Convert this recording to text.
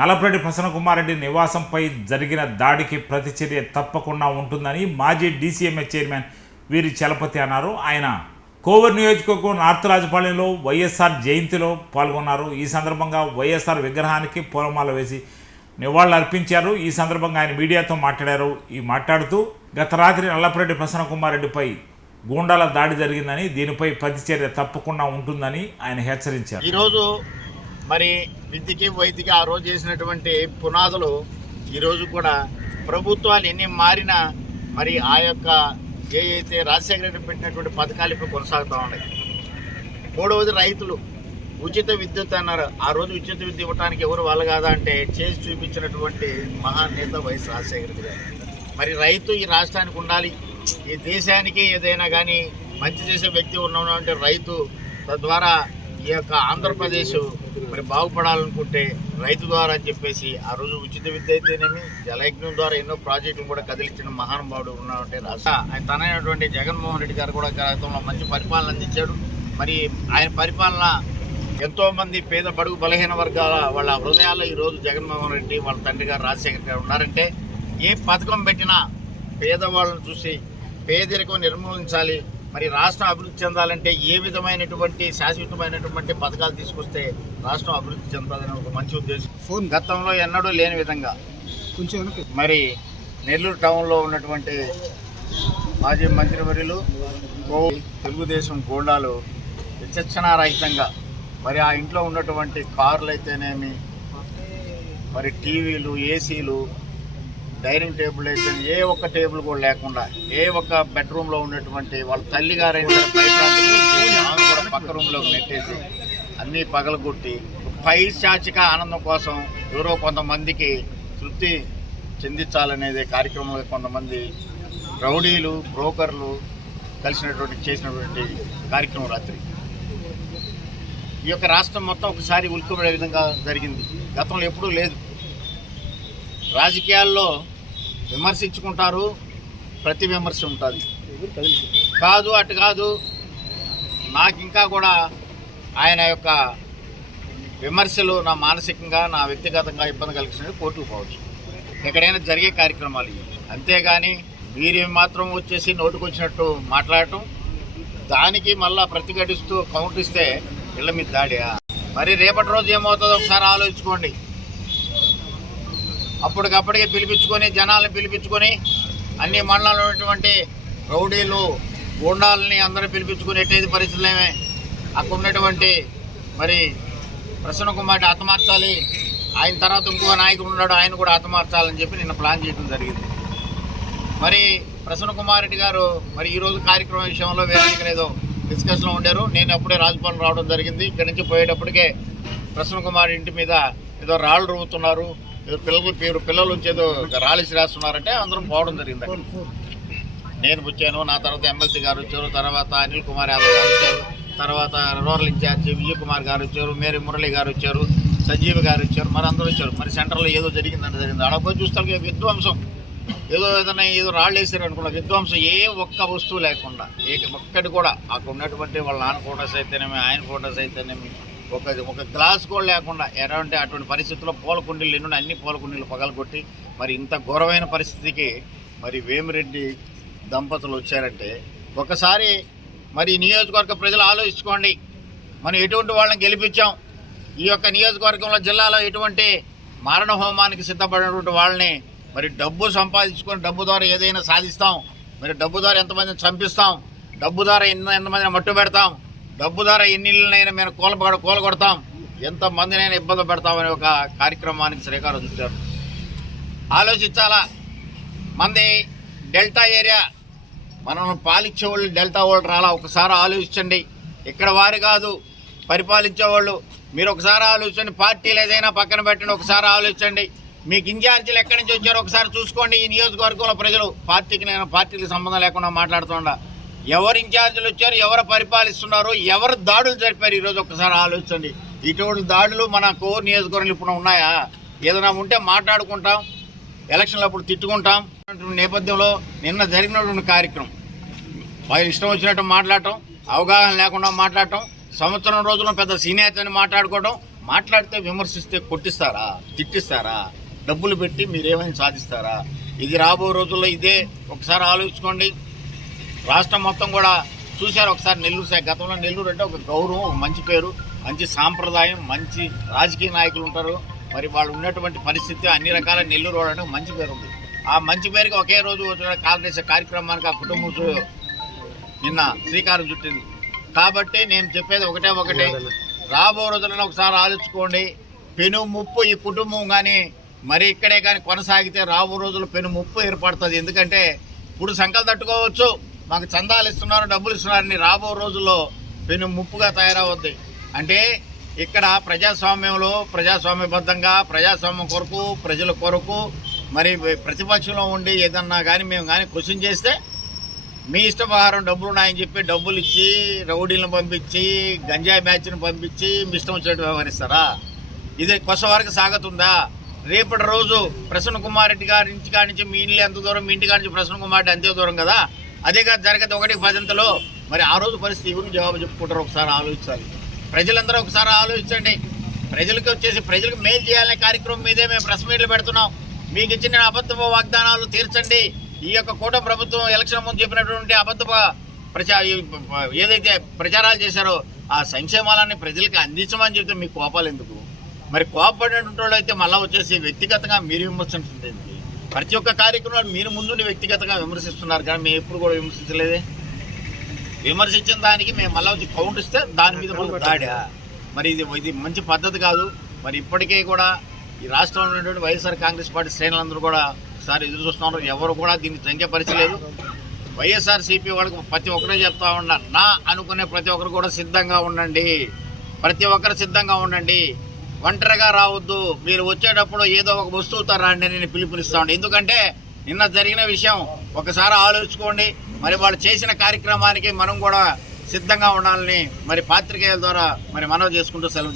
నలపరెడ్డి ప్రసన్నకుమార్రెడ్డి నివాసంపై జరిగిన దాడికి ప్రతిచర్య తప్పకుండా ఉంటుందని మాజీ డీసీఎంఏ చైర్మన్ వీరి చలపతి అన్నారు. ఆయన కోవూరు నియోజకవర్గం నార్త్ రాజపాలెంలో వైఎస్ఆర్ జయంతిలో పాల్గొన్నారు. ఈ సందర్భంగా వైఎస్ఆర్ విగ్రహానికి పూలమాల వేసి నివాళులు అర్పించారు. ఈ సందర్భంగా ఆయన మీడియాతో మాట్లాడారు. ఈ మాట్లాడుతూ గత రాత్రి నల్లపరెడ్డి ప్రసన్నకుమారెడ్డిపై గూండాల దాడి జరిగిందని దీనిపై ప్రతిచర్య తప్పకుండా ఉంటుందని ఆయన హెచ్చరించారు. ఈరోజు మరి విద్యకి వైద్యకి ఆ రోజు చేసినటువంటి పునాదులు ఈరోజు కూడా ప్రభుత్వాలు ఎన్ని మారినా మరి ఆ యొక్క ఏ అయితే రాజశేఖర రెడ్డి పెట్టినటువంటి పథకాలు ఇప్పుడు కొనసాగుతూ ఉన్నాయి. మూడవది రైతులు. ఉచిత విద్యుత్ అన్నారు. ఆ రోజు ఉచిత విద్యుత్ ఇవ్వడానికి ఎవరు వాళ్ళు కాదా అంటే చేసి చూపించినటువంటి మహానేత వైఎస్ రాజశేఖర రెడ్డి గారు. మరి రైతు ఈ రాష్ట్రానికి ఉండాలి. ఈ దేశానికి ఏదైనా కానీ మంచి చేసే వ్యక్తి ఉన్నటువంటి రైతు. తద్వారా ఈ యొక్క ఆంధ్రప్రదేశ్ మరి బాగుపడాలనుకుంటే రైతు ద్వారా అని చెప్పేసి ఆ రోజు ఉచిత విద్య అయితేనేమి జలయజ్ఞం ద్వారా ఎన్నో ప్రాజెక్టులు కూడా కదిలించిన మహానుభావుడు ఉన్నామంటే రాష్ట్ర ఆయన తనైనటువంటి జగన్మోహన్ రెడ్డి గారు కూడా గతంలో మంచి పరిపాలన అందించాడు. మరి ఆయన పరిపాలన ఎంతోమంది పేద బడుగు బలహీన వర్గాల వాళ్ళ హృదయాల్లో ఈరోజు జగన్మోహన్ రెడ్డి వాళ్ళ తండ్రి గారు రాజశేఖర్ గారు ఉన్నారంటే ఏ పథకం పెట్టినా పేదవాళ్ళను చూసి పేదరికం నిర్మూలించాలి మరి రాష్ట్రం అభివృద్ధి చెందాలంటే ఏ విధమైనటువంటి శాశ్వతమైనటువంటి పథకాలు తీసుకొస్తే రాష్ట్రం అభివృద్ధి చెందాలని ఒక మంచి ఉద్దేశం. ఫోన్ గతంలో ఎన్నడూ లేని విధంగా కొంచెం మరి నెల్లూరు టౌన్లో ఉన్నటువంటి మాజీ మంత్రివర్యులు తెలుగుదేశం గోండాలు విచక్షణారహితంగా మరి ఆ ఇంట్లో ఉన్నటువంటి కార్లు అయితేనేమి మరి టీవీలు ఏసీలు డైనింగ్ టేబుల్ అయితే ఏ ఒక్క టేబుల్ కూడా లేకుండా ఏ ఒక్క బెడ్రూమ్లో ఉన్నటువంటి వాళ్ళ తల్లి గారైన ఆమె కూడా పక్క రూమ్లోకి నెట్టేసి అన్నీ పగలగొట్టి పైశాచిక ఆనందం కోసం ఎవరో కొంతమందికి తృప్తి చెందించాలనేది కార్యక్రమంలో కొంతమంది రౌడీలు బ్రోకర్లు కలిసినటువంటి చేసినటువంటి కార్యక్రమం రాత్రి. ఈ యొక్క రాష్ట్రం మొత్తం ఒకసారి ఉలికబడే విధంగా జరిగింది. గతంలో ఎప్పుడూ లేదు. రాజకీయాల్లో విమర్శించుకుంటారు ప్రతి విమర్శ ఉంటుంది. కాదు అటు కాదు నాకు ఇంకా కూడా ఆయన యొక్క విమర్శలు నా మానసికంగా నా వ్యక్తిగతంగా ఇబ్బంది కలిగినట్టు కోర్టుకు పోవచ్చు. ఎక్కడైనా జరిగే కార్యక్రమాలు ఇవి. అంతేగాని వీరి మాత్రం వచ్చేసి నోటుకొచ్చినట్టు మాట్లాడటం దానికి మళ్ళా ప్రతిఘటిస్తూ కౌంటర్ ఇస్తే ఇళ్ళ మీద దాడియా మరి రేపటి రోజు ఏమవుతుందో ఒకసారి ఆలోచించుకోండి. అప్పటికప్పటికే పిలిపించుకొని జనాలను పిలిపించుకొని అన్ని మండలాల్లో ఉన్నటువంటి రౌడీలు గూండాలని అందరూ పిలిపించుకొని ఎట్టయితే పరిస్థితులేమే అక్కడ ఉన్నటువంటి మరి ప్రసన్న కుమార్ని ఆత్మార్చాలి ఆయన తర్వాత ఇంకో నాయకుడు ఉన్నాడు ఆయన కూడా ఆత్మార్చాలని చెప్పి నిన్న ప్లాన్ చేయడం జరిగింది. మరి ప్రసన్న కుమార్ రెడ్డి గారు మరి ఈరోజు కార్యక్రమం విషయంలో వేరే ఏదో డిస్కషన్లో ఉండారు. నేను అప్పుడే రాజభవన్ రావడం జరిగింది. ఇక్కడి నుంచి పోయేటప్పటికే ప్రసన్న కుమార్ ఇంటి మీద ఏదో రాళ్ళు రువ్వుతున్నారు పిల్లలు పేరు పిల్లలు వచ్చి ఏదో రాళ్ళేసి రాస్తున్నారంటే అందరం పోవడం జరిగింది అక్కడ. నేను వచ్చాను నా తర్వాత ఎమ్మెల్సీ గారు వచ్చారు తర్వాత అనిల్ కుమార్ యాదవ్ గారు వచ్చారు తర్వాత రూరల్ ఇన్ఛార్జి విజయ్ కుమార్ గారు వచ్చారు మేరీ మురళి గారు వచ్చారు సంజీవ్ గారు వచ్చారు మరి అందరూ వచ్చారు. మరి సెంటర్లో ఏదో జరిగిందంటే జరిగింది. ఆడ పోయి చూస్తాం విధ్వంసం. ఏదో ఏదైనా ఏదో రాళ్ళు వేసారు అనుకున్న విధ్వంసం ఏ ఒక్క వస్తువు లేకుండా ఏ ఒక్కటి కూడా అక్కడ ఉన్నటువంటి వాళ్ళ నాన్న ఫోటోస్ అయితేనేమి ఆయన ఫోటోస్ అయితేనేమి ఒక ఒక గ్లాస్ కూడా లేకుండా ఎలాంటి అటువంటి పరిస్థితుల్లో పూల కుండీలు ఎన్నున్న అన్ని పూల కుండీలు పగలగొట్టి మరి ఇంత ఘోరమైన పరిస్థితికి మరి వేమిరెడ్డి దంపతులు వచ్చారంటే ఒకసారి మరి నియోజకవర్గ ప్రజలు ఆలోచించుకోండి. మనం ఎటువంటి వాళ్ళని గెలిపించాం? ఈ యొక్క నియోజకవర్గంలో జిల్లాలో ఎటువంటి మారణ హోమానికి సిద్ధపడినటువంటి వాళ్ళని మరి డబ్బు సంపాదించుకొని డబ్బు ద్వారా ఏదైనా సాధిస్తాం. మరి డబ్బు ద్వారా ఎంతమందిని చంపిస్తాం? డబ్బు ద్వారా ఎన్ని ఎంతమందిని మట్టు పెడతాం డబ్బు ధర ఎన్నిళ్ళనైనా మేము కూల కూలగొడతాం. ఎంతమందినైనా ఇబ్బంది పెడతామనే ఒక కార్యక్రమానికి శ్రీకారం చుట్టారు. ఆలోచించాలా? మంది డెల్టా ఏరియా మనం పాలించే వాళ్ళు డెల్టా వాళ్ళు రాలా? ఒకసారి ఆలోచించండి. ఇక్కడ వారు కాదు పరిపాలించే వాళ్ళు. మీరు ఒకసారి ఆలోచించండి. పార్టీలు ఏదైనా పక్కన పెట్టండి ఒకసారి ఆలోచించండి. మీకు ఇన్ఛార్జీలు ఎక్కడి నుంచి వచ్చారో ఒకసారి చూసుకోండి. ఈ నియోజకవర్గంలో ప్రజలు పార్టీకి నేను పార్టీకి సంబంధం లేకుండా మాట్లాడుతుండా ఎవరు ఇన్ఛార్జీలు వచ్చారు ఎవరు పరిపాలిస్తున్నారు ఎవరు దాడులు జరిపారు ఈరోజు ఒకసారి ఆలోచించండి. ఇటువంటి దాడులు మన కోర్ నియోజకవర్గంలో ఇప్పుడు ఉన్నాయా? ఏదైనా ఉంటే మాట్లాడుకుంటాం ఎలక్షన్లు అప్పుడు తిట్టుకుంటాం. నేపథ్యంలో నిన్న జరిగినటువంటి కార్యక్రమం. వాళ్ళు ఇష్టం వచ్చినట్టు మాట్లాడటం అవగాహన లేకుండా మాట్లాడటం సంవత్సరం రోజుల్లో పెద్ద సీనియర్తో మాట్లాడుకోవడం మాట్లాడితే విమర్శిస్తే కొట్టిస్తారా తిట్టిస్తారా డబ్బులు పెట్టి మీరేమైనా సాధిస్తారా? ఇది రాబో రోజుల్లో ఇదే. ఒకసారి ఆలోచించుకోండి. రాష్ట్రం మొత్తం కూడా చూశారు ఒకసారి నెల్లూరు శాఖ గతంలో నెల్లూరు అంటే ఒక గౌరవం ఒక మంచి పేరు మంచి సాంప్రదాయం మంచి రాజకీయ నాయకులు ఉంటారు. మరి వాళ్ళు ఉన్నటువంటి పరిస్థితి అన్ని రకాల నెల్లూరు వాడు మంచి పేరు ఉంది. ఆ మంచి పేరుకి ఒకే రోజు వచ్చిన కాంగ్రెస్ కార్యక్రమానికి ఆ కుటుంబం నిన్న శ్రీకారం చుట్టింది. కాబట్టి నేను చెప్పేది ఒకటే ఒకటే. రాబో రోజులను ఒకసారి ఆలోచుకోండి పెను ముప్పు ఈ కుటుంబం కానీ మరి ఇక్కడే కానీ కొనసాగితే రాబో రోజులు పెను ముప్పు ఏర్పడుతుంది. ఎందుకంటే ఇప్పుడు సంకలు తట్టుకోవచ్చు. మాకు చందాలు ఇస్తున్నారు డబ్బులు ఇస్తున్నారని రాబో రోజుల్లో పెను ముప్పుగా తయారవుద్ది. అంటే ఇక్కడ ప్రజాస్వామ్యంలో ప్రజాస్వామ్యబద్ధంగా ప్రజాస్వామ్యం కొరకు ప్రజల కొరకు మరి ప్రతిపక్షంలో ఉండి ఏదన్నా కానీ మేము కానీ కృషి చేస్తే మీ ఇష్టప్రకారం డబ్బులు ఉన్నాయని చెప్పి డబ్బులు ఇచ్చి రౌడీలను పంపించి గంజాయి బ్యాచ్ను పంపించి మీ ఇష్టం వచ్చినట్టు వ్యవహరిస్తారా? ఇది కొసవరకు సాగుతుందా? రేపటి రోజు ప్రసన్న కుమార్ రెడ్డి గారి ఇంటి కాడి నుంచి మీ ఇల్లు ఎంత దూరం మీ ఇంటి కాడి నుంచి ప్రసన్న కుమార్ రెడ్డి అంతే దూరం కదా? అదే కాదు జరగదు. ఒకటి పదంతలో మరి ఆ రోజు పరిస్థితి ఎవరికి జవాబు చెప్పుకుంటారు ఒకసారి ఆలోచించాలి. ప్రజలందరూ ఒకసారి ఆలోచించండి. ప్రజలకి వచ్చేసి ప్రజలకు మేలు చేయాలనే కార్యక్రమం మీదే మేము ప్రెస్ మీట్లు పెడుతున్నాం. మీకు ఇచ్చిన అబద్ధపు వాగ్దానాలు తీర్చండి. ఈ యొక్క కూట ప్రభుత్వం ఎలక్షన్ ముందు చెప్పినటువంటి అబద్ధపు ప్రచా ఏదైతే ప్రచారాలు చేశారో ఆ సంక్షేమాలన్నీ ప్రజలకు అందించమని చెప్తే మీకు కోపాలు ఎందుకు? మరి కోపడినటువంటి వాళ్ళు అయితే మళ్ళీ వచ్చేసి వ్యక్తిగతంగా మీరు విమర్శించండి. ప్రతి ఒక్క కార్యక్రమాలు మీరు ముందుని వ్యక్తిగతంగా విమర్శిస్తున్నారు కానీ మేము ఎప్పుడు కూడా విమర్శించలేదే. విమర్శించిన దానికి మేము మళ్ళీ వచ్చి కౌంట్ ఇస్తే దాని మీద మనం దాడా. మరి ఇది ఇది మంచి పద్ధతి కాదు. మరి ఇప్పటికే కూడా ఈ రాష్ట్రంలో ఉన్నటువంటి వైఎస్ఆర్ కాంగ్రెస్ పార్టీ శ్రేణులందరూ కూడా ఒకసారి ఎదురు చూస్తున్నారు ఎవరు కూడా దీన్ని సంఖ్యపరచలేదు వైఎస్ఆర్ సిపి వాళ్ళకి ప్రతి ఒక్కరే చెప్తా ఉన్నా నా అనుకునే ప్రతి ఒక్కరు కూడా సిద్ధంగా ఉండండి. ప్రతి ఒక్కరు సిద్ధంగా ఉండండి. ఒంటరిగా రావద్దు. మీరు వచ్చేటప్పుడు ఏదో ఒక వస్తువుతో రండి నేను నేను పిలుపునిస్తాను ఎందుకంటే నిన్న జరిగిన విషయం ఒకసారి ఆలోచించుకోండి. మరి వాళ్ళు చేసిన కార్యక్రమానికి మనం కూడా సిద్ధంగా ఉండాలని మరి పాత్రికేయుల ద్వారా మరి మనవి చేసుకుంటూ సెలవు